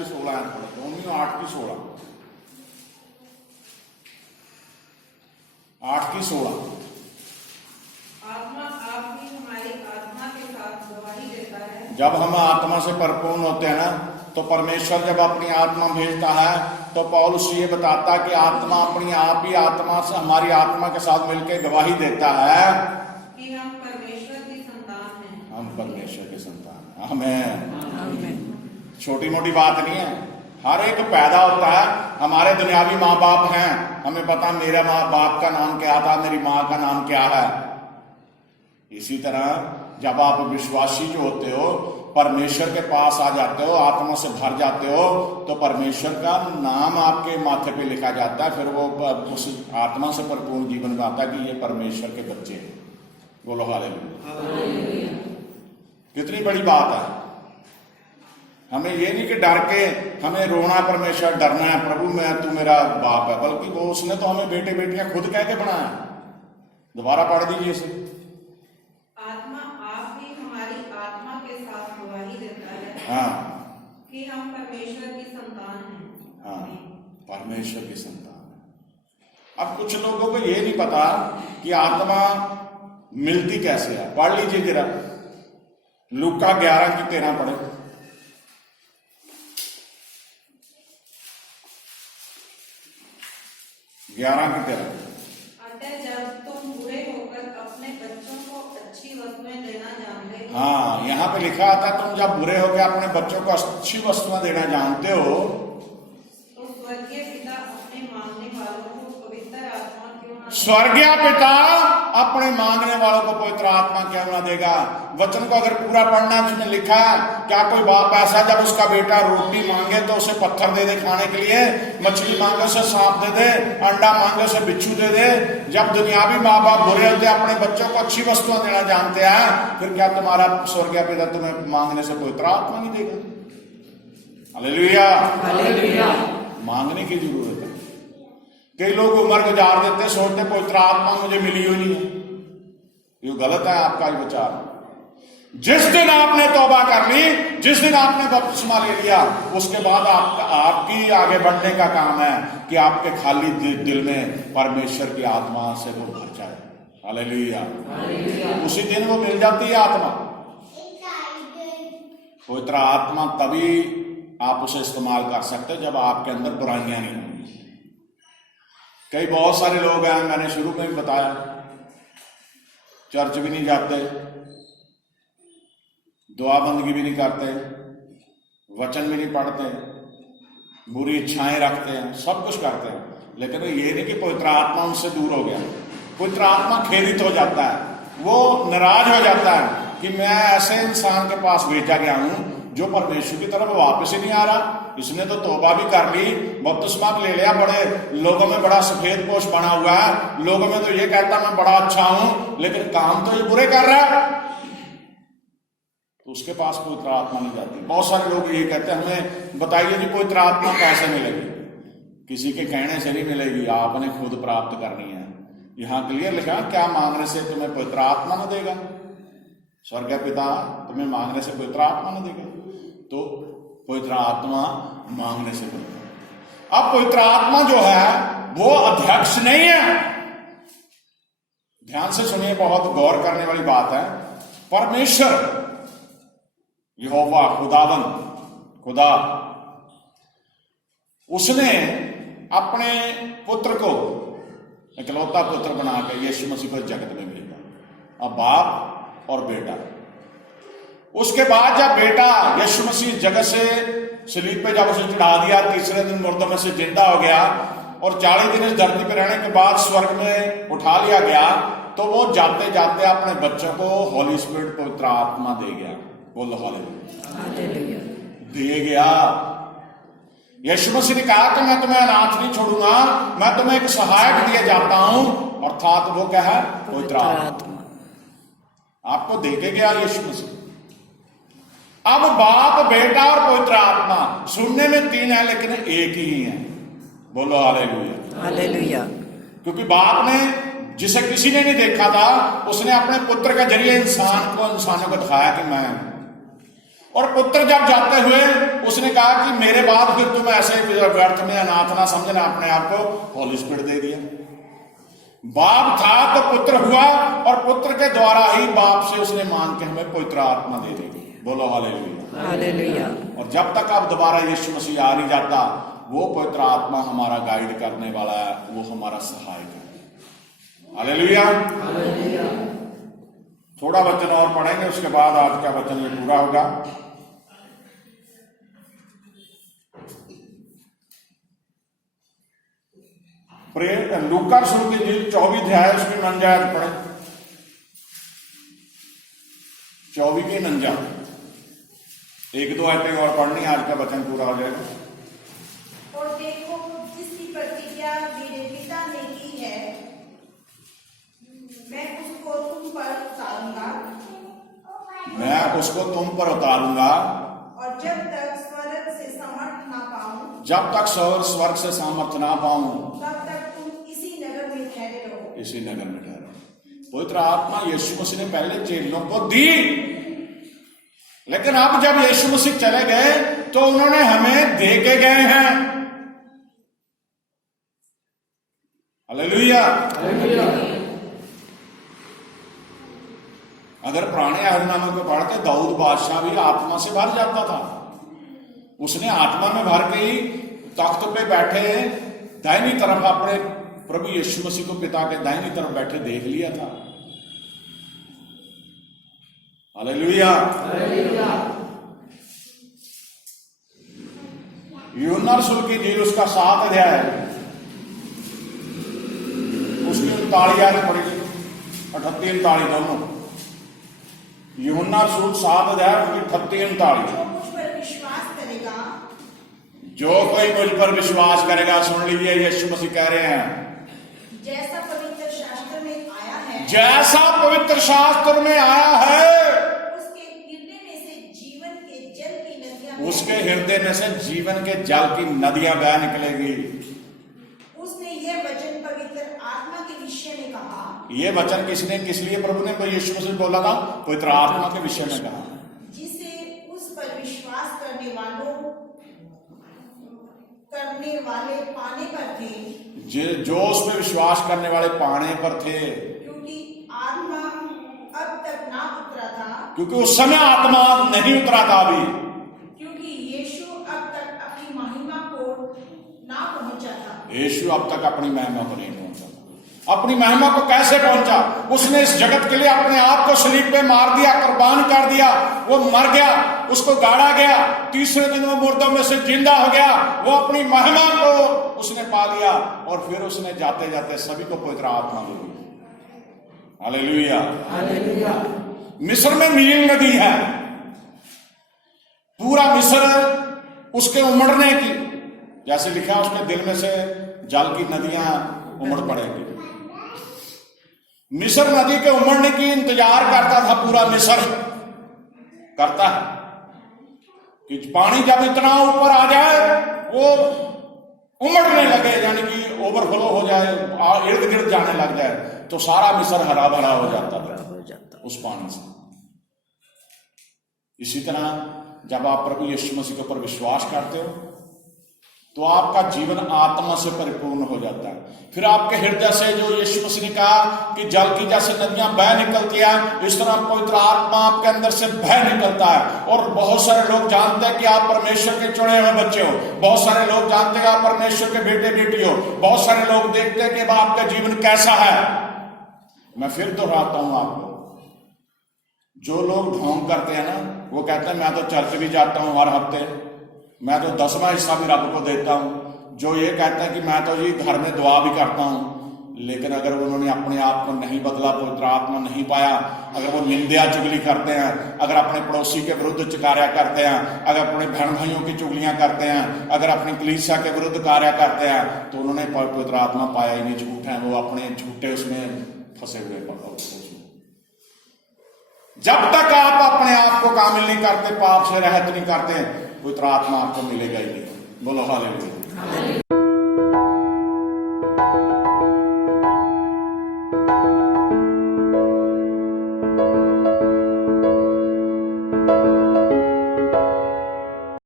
की 16 आयत पढ़े, रोमियो 8 की 16, 8 की 16। आत्मा आप भी हमारी आत्मा के साथ गवाही देता है। जब हम आत्मा से परिपूर्ण होते हैं ना, तो परमेश्वर जब अपनी आत्मा भेजता है तो पौलुस ये बताता है कि आत्मा अपनी आप ही आत्मा से, हमारी आत्मा के साथ मिलकर गवाही देता है कि हम परमेश्वर की संतान हैं। हम परमेश्वर के संतान हैं। आमीन। छोटी मोटी बात नहीं है, हर एक पैदा होता है, हमारे दुनियावी माँ बाप हैं, हमें पता मेरे माँ बाप का नाम क्या था, मेरी माँ का नाम क्या है। इसी तरह जब आप विश्वासी जो होते हो, परमेश्वर के पास आ जाते हो, आत्मा से भर जाते हो, तो परमेश्वर का नाम आपके माथे पे लिखा जाता है। फिर वो उस आत्मा से परिपूर्ण जीवन में आता है कि ये परमेश्वर के बच्चे हैं। बोलो हालेलुया। कितनी बड़ी बात है। हमें ये नहीं कि डर के हमें रोना, परमेश्वर डरना है, प्रभु मैं तू मेरा बाप है, बल्कि वो उसने तो हमें बेटे बेटियां खुद कह के बनाया। दोबारा पढ़ दीजिए इसे। आत्मा आप भी हमारी आत्मा के साथ गवाही देता है हाँ कि हम परमेश्वर की संतान हैं। हाँ, परमेश्वर की संतान है। अब कुछ लोगों को ये नहीं पता कि आत्मा मिलती कैसे है। पढ़ लीजिए जरा, लूका 11 की 13 पढ़े। 11 की 13। अतः जब तुम बुरे होकर अपने बच्चों को अच्छी वस्तुएं देना जानते हो। हाँ, यहाँ पे लिखा आता तुम जब बुरे हो गए अपने बच्चों को अच्छी वस्तुएं देना जानते हो, तो स्वर्गीय पिता अपने मांगने वालों को पवित्र आत्मा क्यों ना स्वर्गीय पिता अपने मांगने वालों को पवित्र आत्मा क्यों ना देगा। वचन को अगर पूरा पढ़ना, उसमें लिखा है क्या कोई बाप ऐसा जब उसका बेटा रोटी मांगे तो उसे पत्थर दे दे खाने के लिए, मछली मांगे उसे सांप दे दे, अंडा मांगे उसे बिच्छू दे दे। जब दुनियावी माँ बाप बुरे होते हैं, अपने बच्चों को अच्छी वस्तुएं देना जानते हैं, फिर क्या तुम्हारा स्वर्गीय पिता तुम्हें मांगने से पवित्र आत्मा नहीं देगा। हालेलुया। हालेलुया। मांगने की जरूरत है। कई लोग उम्र गुजार देते, सोचते पवित्र आत्मा मुझे मिली हुई नहीं है। ये गलत है आपका ये विचार। जिस दिन आपने तौबा कर ली, जिस दिन आपने बपतिस्मा ले लिया, उसके बाद आपकी आगे बढ़ने का काम है कि आपके खाली दिल में परमेश्वर की आत्मा से वो भर जाए। हालेलुया। उसी दिन वो मिल जाती है आत्मा। पवित्र आत्मा तभी आप उसे इस्तेमाल कर सकते जब आपके अंदर बुराइयां नहीं होंगी। कई बहुत सारे लोग हैं, मैंने शुरू में भी बताया, चर्च भी नहीं जाते, दुआ बंदगी भी नहीं करते, वचन भी नहीं पढ़ते, बुरी इच्छाएं रखते हैं, सब कुछ करते हैं, लेकिन ये नहीं कि पवित्र आत्मा उनसे दूर हो गया। पवित्र आत्मा खेदित हो जाता है, वो नाराज हो जाता है कि मैं ऐसे इंसान के पास भेजा गया हूं जो परमेश्वर की तरफ वापस ही नहीं आ रहा। इसने तो तौबा भी कर ली, बपतिस्मा भी ले लिया, बड़े लोगों में बड़ा सफेद पोश बना हुआ है, लोगों में तो ये कहता मैं बड़ा अच्छा हूं, लेकिन काम तो ये बुरे कर रहा है, तो उसके पास पवित्र आत्मा नहीं जाती। बहुत सारे लोग ये कहते हैं हमें बताइए जी पवित्र आत्मा कैसे मिलेगी। किसी के कहने से नहीं मिलेगी, आपने खुद प्राप्त करनी है। यहां क्लियर लिखा क्या मांगने से तुम्हें पवित्र आत्मा न देगा। स्वर्गीय पिता तुम्हें मांगने से पवित्र आत्मा न देगा, तो पवित्र आत्मा मांगने से पवित्र। अब पवित्र आत्मा जो है वो अध्यक्ष नहीं है। ध्यान से सुनिए, बहुत गौर करने वाली बात है। परमेश्वर यहोवा खुदावन, खुदा, उसने अपने पुत्र को इकलौता पुत्र बनाकर यीशु मसीह को जगत में भेजा। अब बाप और बेटा, उसके बाद जब बेटा यीशु मसीह जगत से सलीब पे जब उसे चढ़ा दिया, तीसरे दिन मुर्दों में से जिंदा हो गया और 40 दिन इस धरती पे रहने के बाद स्वर्ग में उठा लिया गया, तो वो जाते जाते अपने बच्चों को होली स्पिरिट पवित्र आत्मा दे गया। बोलो हालेलुया। दे गया। यीशु मसीह ने कहा कि मैं तुम्हें अनाथ नहीं छोड़ूंगा, मैं तुम्हें एक सहायक दिए जाता हूं, अर्थात वो क्या है? पवित्र आत्मा। आपको दे के गया यीशु मसीह। अब बाप, बेटा और पवित्र आत्मा सुनने में 3 है लेकिन एक ही है। बोलो हालेलुया। हालेलुया। क्योंकि बाप ने, जिसे किसी ने नहीं देखा था, उसने अपने पुत्र के जरिए इंसानों को दिखाया कि मैं। और पुत्र जब जाते हुए उसने कहा कि मेरे बाद फिर तुम ऐसे व्यर्थ में अनाथ ना समझना अपने आप को, होली स्पिरिट दे दिया। बाप था तो पुत्र हुआ, और पुत्र के द्वारा ही बाप से उसने मांग के हमें पवित्र आत्मा दे देगी। बोलो हालेलुया, हालेलुया। और जब तक अब दोबारा यीशु मसीह आ नहीं जाता, वो पवित्र आत्मा हमारा गाइड करने वाला है, वो हमारा सहायक है। Hallelujah, hallelujah. थोड़ा वचन और पढ़ेंगे, उसके बाद आज का वचन ये पूरा होगा। लूका रसूल की इंजील 24 अध्याय उसकी 49 आयत पढ़े। 24 की 49, 1-2 आयतें और पढ़नी, आज का वचन पूरा हो जाएगा। और देखो, जिसकी प्रतिज्ञा मेरे पिता ने की है, मैं उसको तुम पर उतारूंगा, और जब तक स्वर्ग से सामर्थ ना पाऊं, तब तक तुम इसी नगर में ठहरे रहो। पवित्र आत्मा यीशु मसीह ने पहले चेलों को दी, लेकिन अब जब यीशु मसीह चले गए तो उन्होंने हमें दे के गए हैं। Hallelujah, hallelujah. अगर पुराने अहदनामे को पढ़ते, दाऊद बादशाह भी आत्मा से भर जाता था। उसने आत्मा में भर के ही तख्त पे बैठे दाहिनी तरफ अपने प्रभु यीशु मसीह को पिता के दाहिनी तरफ बैठे देख लिया था। Hallelujah, hallelujah. यूहन्ना रसूल की इंजील उसका 7 अध्याय है, उसकी 39 आयत पढ़ेगी, 38-39 दोनों। यूहन्ना रसूल 7 अध्याय उसकी 38-39। जो कोई मुझ पर विश्वास करेगा, सुन लीजिए यीशु मसीह कह रहे हैं, जैसा पवित्र शास्त्र में आया है, उसके हृदय में से जीवन के जल की नदियां बह निकलेगी। उसने यह वचन पवित्र आत्मा के विषय में कहा। ये वचन किसने, किस लिए प्रभु ने यीशु मसीह बोला था? पवित्र आत्मा के विषय में कहा, जिसे उस पर विश्वास करने वाले पाने पर थे, जो उस पर विश्वास करने वाले पाने पर थे, क्योंकि आत्मा अब तक ना उतरा था, क्योंकि उस समय आत्मा नहीं उतरा था अभी, क्योंकि यीशु अब तक अपनी महिमा को ना पहुंचा था। यीशु अब तक अपनी महिमा को नहीं पहुंचा था। अपनी महिमा को कैसे पहुंचा? उसने इस जगत के लिए अपने आप को सलीब पे मार दिया, कुर्बान कर दिया। वो मर गया, उसको गाड़ा गया, तीसरे दिन वो मुर्दों में से जिंदा हो गया। वो अपनी महिमा को उसने पा लिया, और फिर उसने जाते जाते सभी को पवित्र आत्मा दे दी। Hallelujah, hallelujah. मिस्र में नील नदी है, पूरा मिस्र उसके उमड़ने की, जैसे लिखा उसके दिल में से जल की नदियां उमड़ पड़ेगी। मिस्र नदी के उमड़ने की इंतजार करता था पूरा मिस्र, करता है कि पानी जब इतना ऊपर आ जाए, वो उमड़ने लगे, यानी कि ओवरफ्लो हो जाए, इर्द गिर्द जाने लग जाए, तो सारा मिस्र हरा भरा हो जाता उस पानी से। इसी तरह जब आप प्रभु यीशु मसीह के ऊपर विश्वास करते हो, तो आपका जीवन आत्मा से परिपूर्ण हो जाता है। फिर आपके हृदय से, जो यीशु मसीह ने कहा कि जल की जैसे नदियां बह निकलती है, इस तरह पवित्र आत्मा आपके अंदर से बह निकलता है। और बहुत सारे लोग जानते हैं कि आप परमेश्वर के चुने हुए बच्चे हो, बहुत सारे लोग जानते हैं आप परमेश्वर के बेटे बेटी हो, बहुत सारे लोग देखते हैं कि आपका जीवन कैसा है। मैं फिर दोहराता हूं आपको, जो लोग ढोंग करते हैं ना, वो कहते हैं मैं तो चर्च भी जाता हूं हर हफ्ते, मैं तो 10वां हिस्सा भी रब को देता हूं। जो ये कहते हैं कि मैं तो जी घर में दुआ भी करता हूं, लेकिन अगर उन्होंने अपने आप को नहीं बदला, पवित्र आत्मा नहीं पाया, अगर वो निंदा चुगली करते हैं, अगर अपने पड़ोसी के विरुद्ध कार्य करते हैं, अगर अपने बहन भाइयों की चुगलियां करते हैं, अगर अपनी कलीसिया के विरुद्ध कार्य करते हैं, तो उन्होंने पवित्र आत्मा पाया ही नहीं। झूठ है, वो अपने झूठे उसमें फंसे हुए पड़ो। जब तक आप अपने आप को कामिल नहीं करते, पाप से रहित नहीं करते, पवित्र आत्मा आपको मिलेगा ही नहीं। बोलो हालेलुया।